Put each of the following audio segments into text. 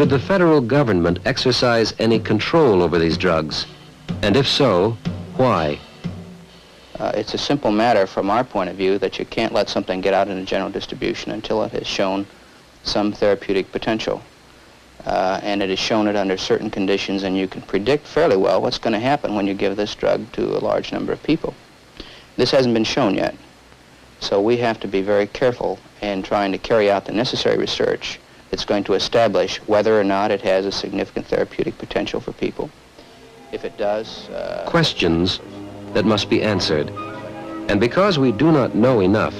Should the federal government exercise any control over these drugs? And if so, why? It's a simple matter from our point of view that you can't let something get out into general distribution until it has shown some therapeutic potential. And it has shown it under certain conditions, and you can predict fairly well what's going to happen when you give this drug to a large number of people. This hasn't been shown yet, so we have to be very careful in trying to carry out the necessary research that's going to establish whether or not it has a significant therapeutic potential for people. If it does... Questions that must be answered. And because we do not know enough,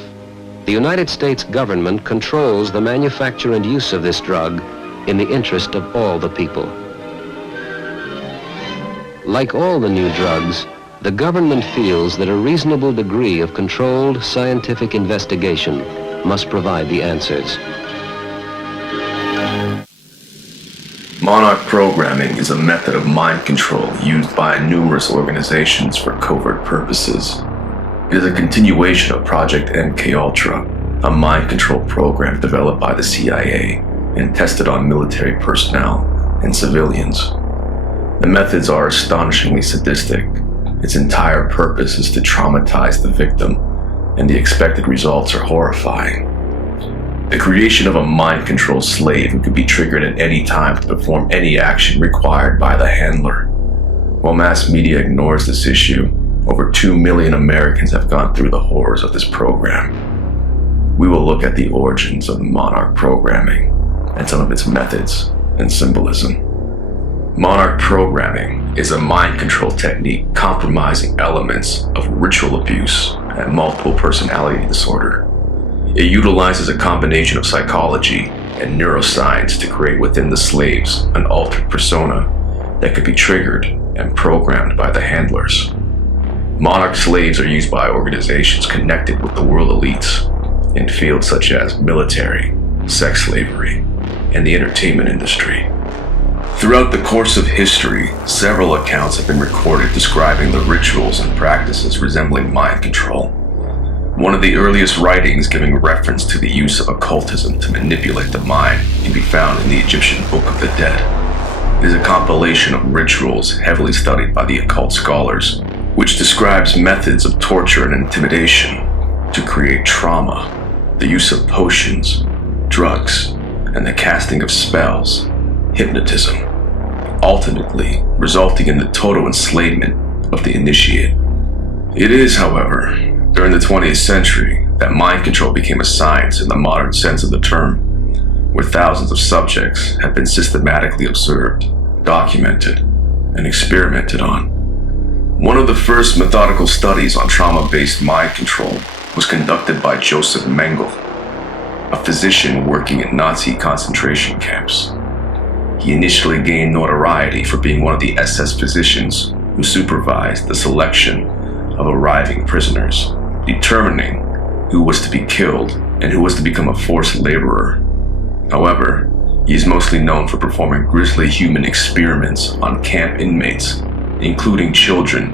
the United States government controls the manufacture and use of this drug in the interest of all the people. Like all the new drugs, the government feels that a reasonable degree of controlled scientific investigation must provide the answers. Monarch programming is a method of mind control used by numerous organizations for covert purposes. It is a continuation of Project MKUltra, a mind control program developed by the CIA and tested on military personnel and civilians. The methods are astonishingly sadistic. Its entire purpose is to traumatize the victim, and the expected results are horrifying. The creation of a mind-controlled slave who could be triggered at any time to perform any action required by the handler. While mass media ignores this issue, over 2 million Americans have gone through the horrors of this program. We will look at the origins of the Monarch programming and some of its methods and symbolism. Monarch programming is a mind control technique compromising elements of ritual abuse and multiple personality disorder. It utilizes a combination of psychology and neuroscience to create within the slaves an altered persona that could be triggered and programmed by the handlers. Monarch slaves are used by organizations connected with the world elites in fields such as military, sex slavery, and the entertainment industry. Throughout the course of history, several accounts have been recorded describing the rituals and practices resembling mind control. One of the earliest writings giving reference to the use of occultism to manipulate the mind can be found in the Egyptian Book of the Dead. It is a compilation of rituals heavily studied by the occult scholars, which describes methods of torture and intimidation to create trauma, the use of potions, drugs, and the casting of spells, hypnotism, ultimately resulting in the total enslavement of the initiate. It is, however, during the 20th century that mind control became a science in the modern sense of the term, where thousands of subjects have been systematically observed, documented, and experimented on. One of the first methodical studies on trauma-based mind control was conducted by Joseph Mengele, a physician working in Nazi concentration camps. He initially gained notoriety for being one of the SS physicians who supervised the selection of arriving prisoners, determining who was to be killed and who was to become a forced laborer. However, he is mostly known for performing grisly human experiments on camp inmates, including children,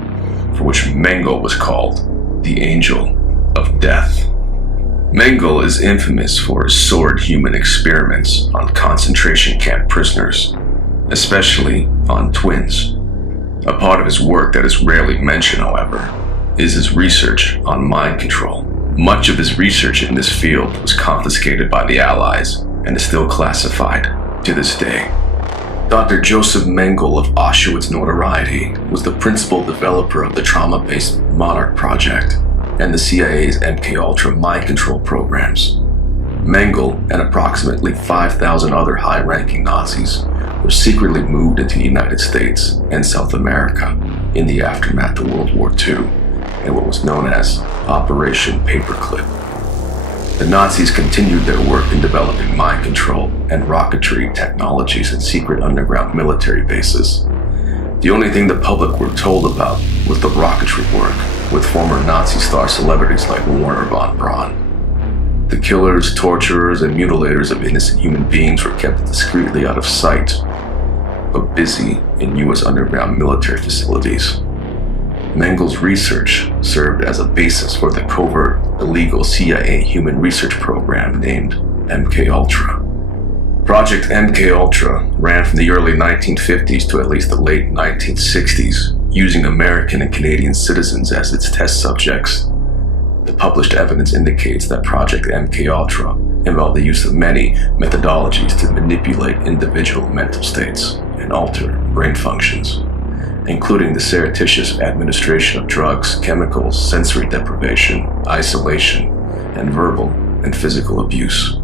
for which Mengele was called the Angel of Death. Mengele is infamous for his sordid human experiments on concentration camp prisoners, especially on twins. A part of his work that is rarely mentioned, however, is his research on mind control. Much of his research in this field was confiscated by the Allies and is still classified to this day. Dr. Joseph Mengele of Auschwitz notoriety was the principal developer of the trauma-based Monarch project and the CIA's MKUltra mind control programs. Mengele and approximately 5,000 other high-ranking Nazis were secretly moved into the United States and South America in the aftermath of World War II in what was known as Operation Paperclip. The Nazis continued their work in developing mind control and rocketry technologies in secret underground military bases. The only thing the public were told about was the rocketry work with former Nazi star celebrities like Wernher von Braun. The killers, torturers, and mutilators of innocent human beings were kept discreetly out of sight, but busy in U.S. underground military facilities. Mengele's research served as a basis for the covert, illegal CIA human research program named MKUltra. Project MKUltra ran from the early 1950s to at least the late 1960s, using American and Canadian citizens as its test subjects. The published evidence indicates that Project MKUltra involved the use of many methodologies to manipulate individual mental states and alter brain functions, including the surreptitious administration of drugs, chemicals, sensory deprivation, isolation, and verbal and physical abuse.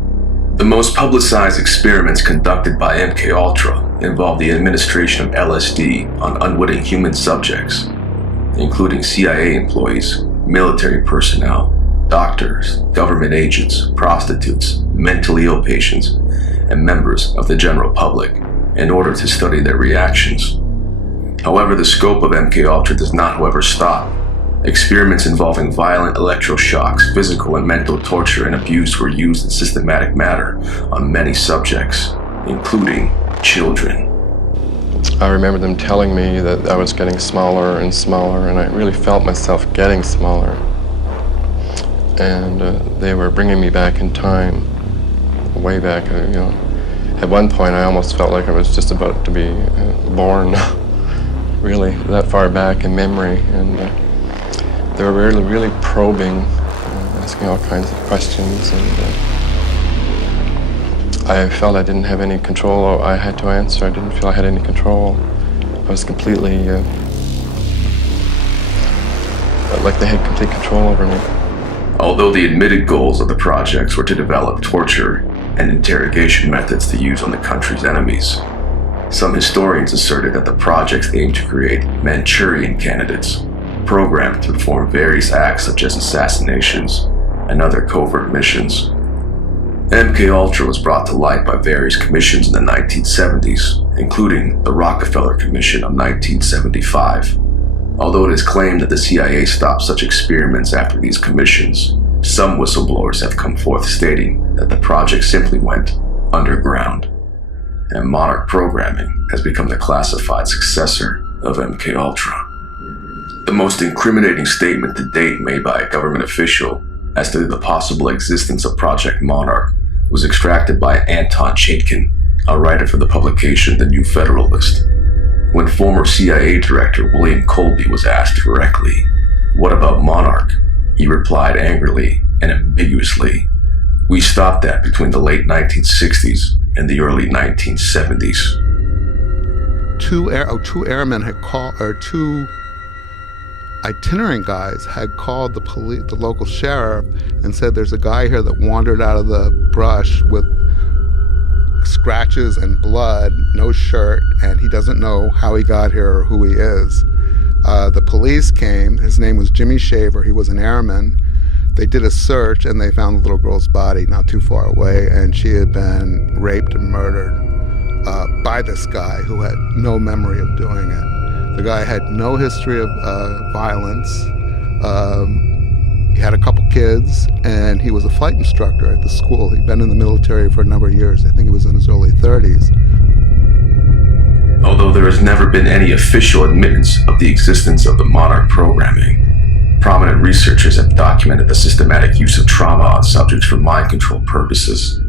The most publicized experiments conducted by MKUltra involved the administration of LSD on unwitting human subjects, including CIA employees, military personnel, doctors, government agents, prostitutes, mentally ill patients, and members of the general public in order to study their reactions. However, the scope of MKUltra does not, however, stop. Experiments involving violent electroshocks, physical and mental torture, and abuse were used in systematic manner on many subjects, including children. I remember them telling me that I was getting smaller and smaller, and I really felt myself getting smaller. And they were bringing me back in time, way back. At one point, I almost felt like I was just about to be born, really, that far back in memory. And they were really, really probing, asking all kinds of questions, and I felt I didn't have any control. I had to answer. I didn't feel I had any control. I was completely, like they had complete control over me. Although the admitted goals of the projects were to develop torture and interrogation methods to use on the country's enemies, some historians asserted that the projects aimed to create Manchurian candidates, programmed to perform various acts such as assassinations and other covert missions. MKUltra was brought to light by various commissions in the 1970s, including the Rockefeller Commission of 1975. Although it is claimed that the CIA stopped such experiments after these commissions, some whistleblowers have come forth stating that the project simply went underground, and Monarch programming has become the classified successor of MKUltra. The most incriminating statement to date made by a government official as to the possible existence of Project Monarch was extracted by Anton Chaikin, a writer for the publication The New Federalist. When former CIA Director William Colby was asked directly, "What about Monarch?" he replied angrily and ambiguously, "We stopped that between the late 1960s and the early 1970s. Two airmen had called, or two itinerant guys had called the local sheriff and said there's a guy here that wandered out of the brush with scratches and blood, no shirt, and he doesn't know how he got here or who he is. The police came. His name was Jimmy Shaver. He was an airman. They did a search and they found the little girl's body not too far away, and she had been raped and murdered by this guy who had no memory of doing it. The guy had no history of violence. He had a couple kids, and he was a flight instructor at the school. He'd been in the military for a number of years. I think he was in his early 30s. Although there has never been any official admittance of the existence of the Monarch programming, prominent researchers have documented the systematic use of trauma on subjects for mind control purposes.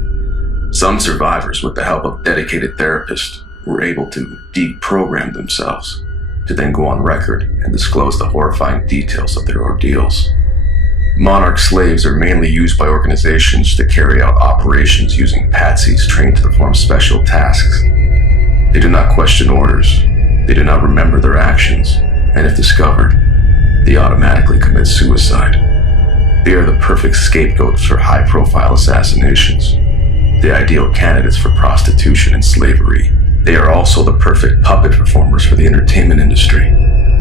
Some survivors, with the help of dedicated therapists, were able to deprogram themselves, to then go on record and disclose the horrifying details of their ordeals. Monarch slaves are mainly used by organizations to carry out operations using patsies trained to perform special tasks. They do not question orders, they do not remember their actions, and if discovered, they automatically commit suicide. They are the perfect scapegoats for high-profile assassinations, the ideal candidates for prostitution and slavery. They are also the perfect puppet performers for the entertainment industry.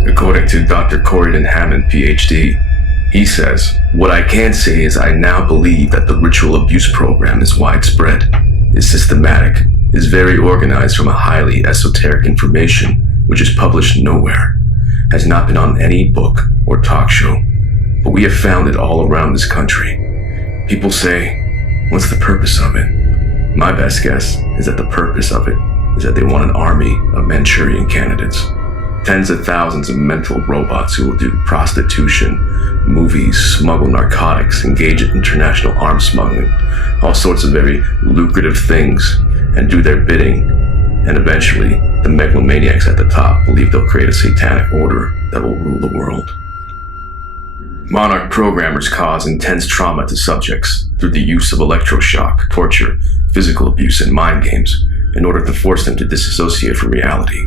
According to Dr. Corydon Hammond, PhD, he says, "What I can say is I now believe that the ritual abuse program is widespread, is systematic, is very organized from a highly esoteric information which is published nowhere, has not been on any book or talk show, but we have found it all around this country. People say, what's the purpose of it? My best guess is that the purpose of it is that they want an army of Manchurian candidates. Tens of thousands of mental robots who will do prostitution, movies, smuggle narcotics, engage in international arms smuggling, all sorts of very lucrative things, and do their bidding, and eventually, the megalomaniacs at the top believe they'll create a satanic order that will rule the world. Monarch programmers cause intense trauma to subjects through the use of electroshock, torture, physical abuse, and mind games in order to force them to disassociate from reality.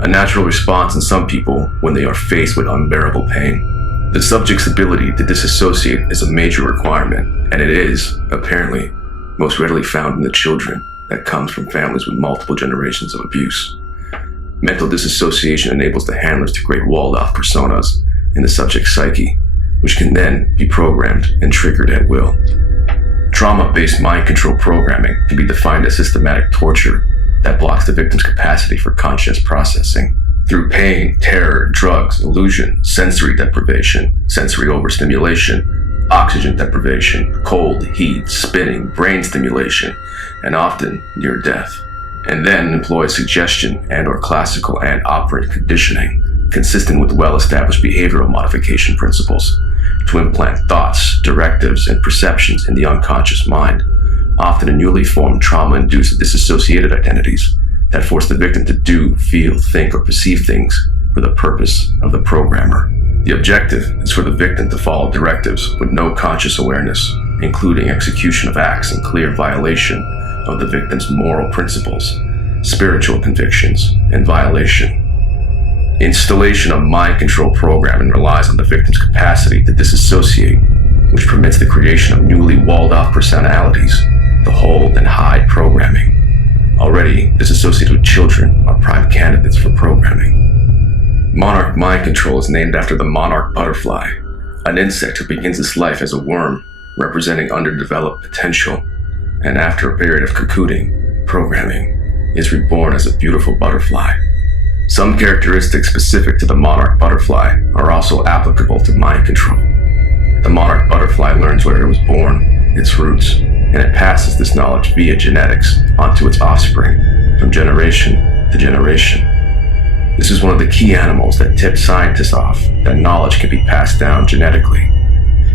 A natural response in some people when they are faced with unbearable pain. The subject's ability to disassociate is a major requirement, and it is, apparently, most readily found in the children that comes from families with multiple generations of abuse. Mental disassociation enables the handlers to create walled-off personas in the subject's psyche, which can then be programmed and triggered at will. Trauma-based mind control programming can be defined as systematic torture that blocks the victim's capacity for conscious processing. Through pain, terror, drugs, illusion, sensory deprivation, sensory overstimulation, oxygen deprivation, cold, heat, spinning, brain stimulation, and often near death. And then employ suggestion and/or classical and operant conditioning, consistent with well-established behavioral modification principles, to implant thoughts, directives, and perceptions in the unconscious mind, often in newly formed trauma-induced dissociated identities that force the victim to do, feel, think, or perceive things for the purpose of the programmer. The objective is for the victim to follow directives with no conscious awareness, including execution of acts in clear violation of the victim's moral principles, spiritual convictions, and violation. Installation of mind control programming relies on the victim's capacity to disassociate, which permits the creation of newly walled-off personalities to hold and hide programming. Already, disassociated children are prime candidates for programming. Monarch mind control is named after the monarch butterfly, an insect who begins its life as a worm, representing underdeveloped potential, and after a period of cocooning, programming, is reborn as a beautiful butterfly. Some characteristics specific to the monarch butterfly are also applicable to mind control. The monarch butterfly learns where it was born, its roots, and it passes this knowledge via genetics onto its offspring from generation to generation. This is one of the key animals that tip scientists off that knowledge can be passed down genetically.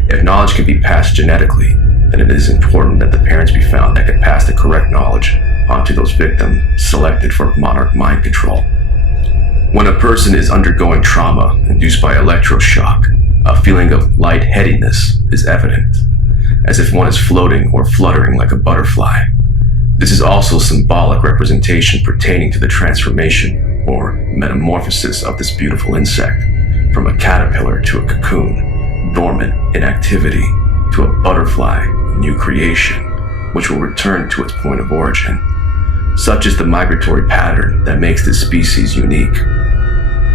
If knowledge can be passed genetically, then it is important that the parents be found that can pass the correct knowledge onto those victims selected for monarch mind control. When a person is undergoing trauma induced by electroshock, a feeling of lightheadedness is evident, as if one is floating or fluttering like a butterfly. This is also symbolic representation pertaining to the transformation or metamorphosis of this beautiful insect from a caterpillar to a cocoon, dormant in activity, to a butterfly, new creation, which will return to its point of origin. Such is the migratory pattern that makes this species unique.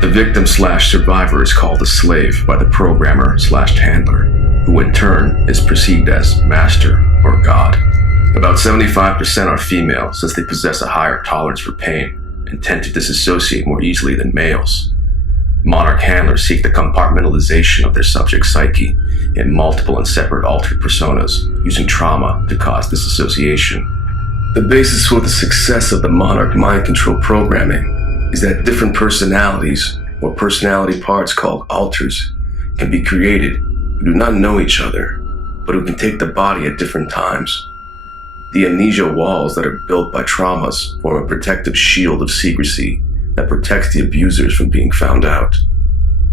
The victim/survivor is called a slave by the programmer/handler, who in turn is perceived as master or god. About 75% are female, since they possess a higher tolerance for pain and tend to disassociate more easily than males. Monarch handlers seek the compartmentalization of their subject's psyche in multiple and separate altered personas, using trauma to cause disassociation. The basis for the success of the Monarch mind control programming is that different personalities, or personality parts called alters, can be created who do not know each other, but who can take the body at different times. The amnesia walls that are built by traumas form a protective shield of secrecy that protects the abusers from being found out,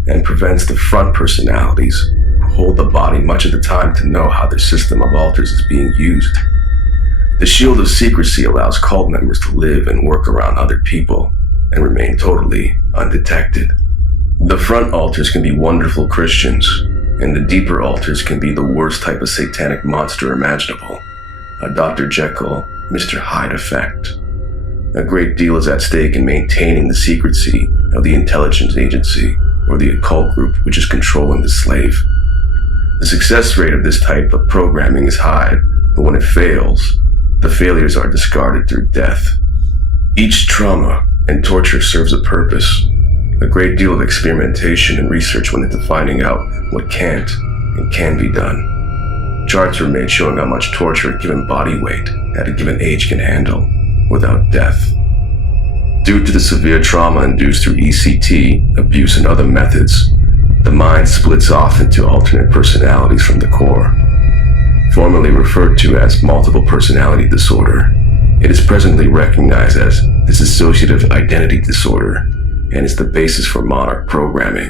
and prevents the front personalities who hold the body much of the time to know how their system of alters is being used. The shield of secrecy allows cult members to live and work around other people and remain totally undetected. The front alters can be wonderful Christians, and the deeper alters can be the worst type of satanic monster imaginable, a Dr. Jekyll, Mr. Hyde effect. A great deal is at stake in maintaining the secrecy of the intelligence agency or the occult group which is controlling the slave. The success rate of this type of programming is high, but when it fails, the failures are discarded through death. Each trauma and torture serves a purpose. A great deal of experimentation and research went into finding out what can't and can be done. Charts were made showing how much torture a given body weight at a given age can handle without death. Due to the severe trauma induced through ECT, abuse, and other methods, the mind splits off into alternate personalities from the core. Formerly referred to as multiple personality disorder, It is presently recognized as dissociative identity disorder and is the basis for Monarch programming.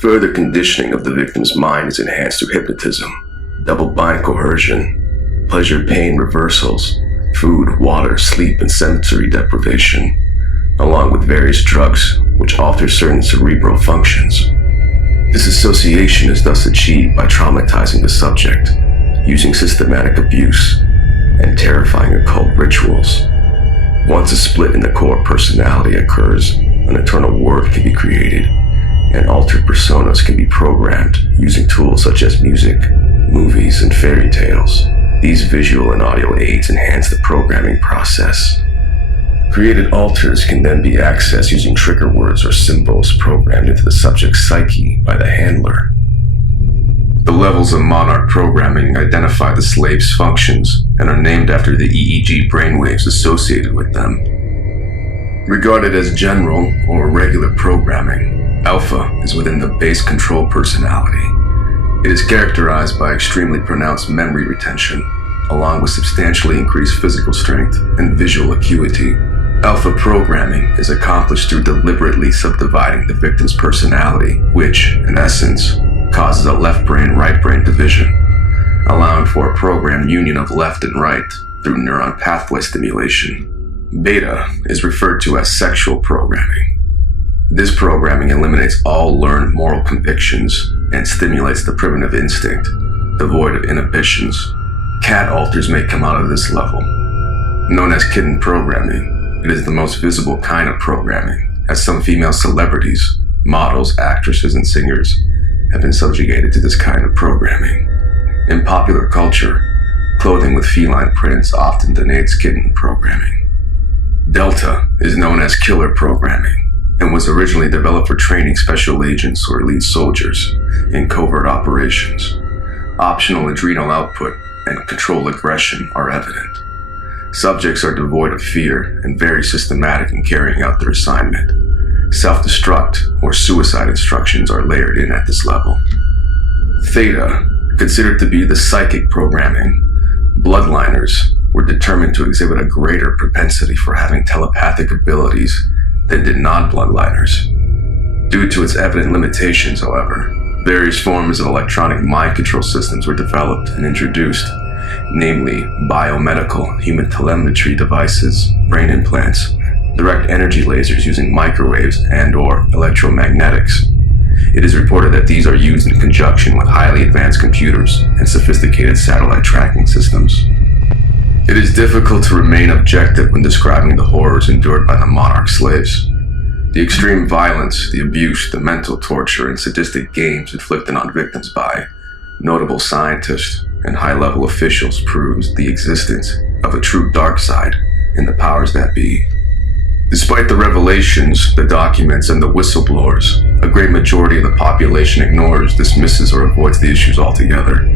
Further conditioning of the victim's mind is enhanced through hypnotism, double-bind coercion, pleasure-pain reversals, food, water, sleep, and sensory deprivation, along with various drugs which alter certain cerebral functions. Disassociation is thus achieved by traumatizing the subject, using systematic abuse, and terrifying occult rituals. Once a split in the core personality occurs, an eternal word can be created, and altered personas can be programmed using tools such as music, movies, and fairy tales. These visual and audio aids enhance the programming process. Created alters can then be accessed using trigger words or symbols programmed into the subject's psyche by the handler. The levels of Monarch programming identify the slave's functions and are named after the EEG brainwaves associated with them. Regarded as general or regular programming, Alpha is within the base control personality. It is characterized by extremely pronounced memory retention, along with substantially increased physical strength and visual acuity. Alpha programming is accomplished through deliberately subdividing the victim's personality, which, in essence, causes a left brain-right brain division, allowing for a programmed union of left and right through neuron pathway stimulation. Beta is referred to as sexual programming. This programming eliminates all learned moral convictions and stimulates the primitive instinct, devoid of inhibitions. Cat alters may come out of this level. Known as kitten programming, it is the most visible kind of programming, as some female celebrities, models, actresses, and singers have been subjugated to this kind of programming. In popular culture, clothing with feline prints often denotes kitten programming. Delta is known as killer programming and was originally developed for training special agents or elite soldiers in covert operations. Optional adrenal output and controlled aggression are evident. Subjects are devoid of fear and very systematic in carrying out their assignment. Self-destruct or suicide instructions are layered in at this level. Theta, considered to be the psychic programming, bloodliners were determined to exhibit a greater propensity for having telepathic abilities than did non-bloodliners. Due to its evident limitations, however, various forms of electronic mind control systems were developed and introduced, namely biomedical human telemetry devices, brain implants, direct energy lasers using microwaves and/or electromagnetics. It is reported that these are used in conjunction with highly advanced computers and sophisticated satellite tracking systems. It is difficult to remain objective when describing the horrors endured by the Monarch slaves. The extreme violence, the abuse, the mental torture, and sadistic games inflicted on victims by notable scientists and high-level officials proves the existence of a true dark side in the powers that be. Despite the revelations, the documents, and the whistleblowers, a great majority of the population ignores, dismisses, or avoids the issues altogether.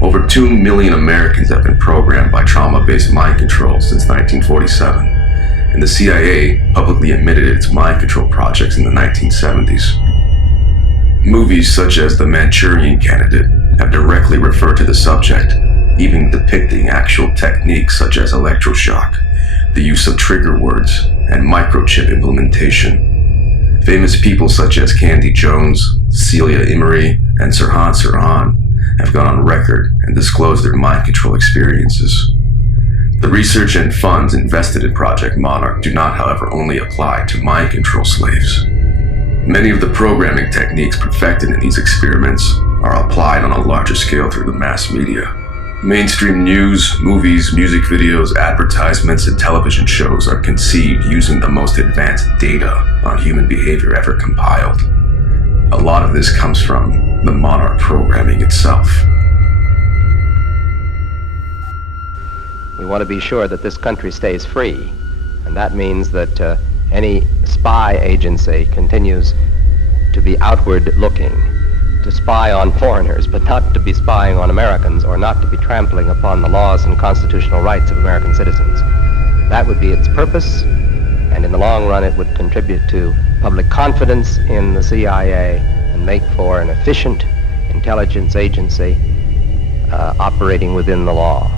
Over 2 million Americans have been programmed by trauma-based mind control since 1947, and the CIA publicly admitted its mind control projects in the 1970s. Movies such as The Manchurian Candidate have directly referred to the subject, even depicting actual techniques such as electroshock, the use of trigger words, and microchip implementation. Famous people such as Candy Jones, Celia Imrie, and Sirhan Sirhan have gone on record and disclosed their mind control experiences. The research and funds invested in Project Monarch do not, however, only apply to mind control slaves. Many of the programming techniques perfected in these experiments are applied on a larger scale through the mass media. Mainstream news, movies, music videos, advertisements, and television shows are conceived using the most advanced data on human behavior ever compiled. A lot of this comes from the Monarch programming itself. We want to be sure that this country stays free, and that means that any spy agency continues to be outward looking, to spy on foreigners, but not to be spying on Americans or not to be trampling upon the laws and constitutional rights of American citizens. That would be its purpose, and in the long run it would contribute to public confidence in the CIA and make for an efficient intelligence agency operating within the law.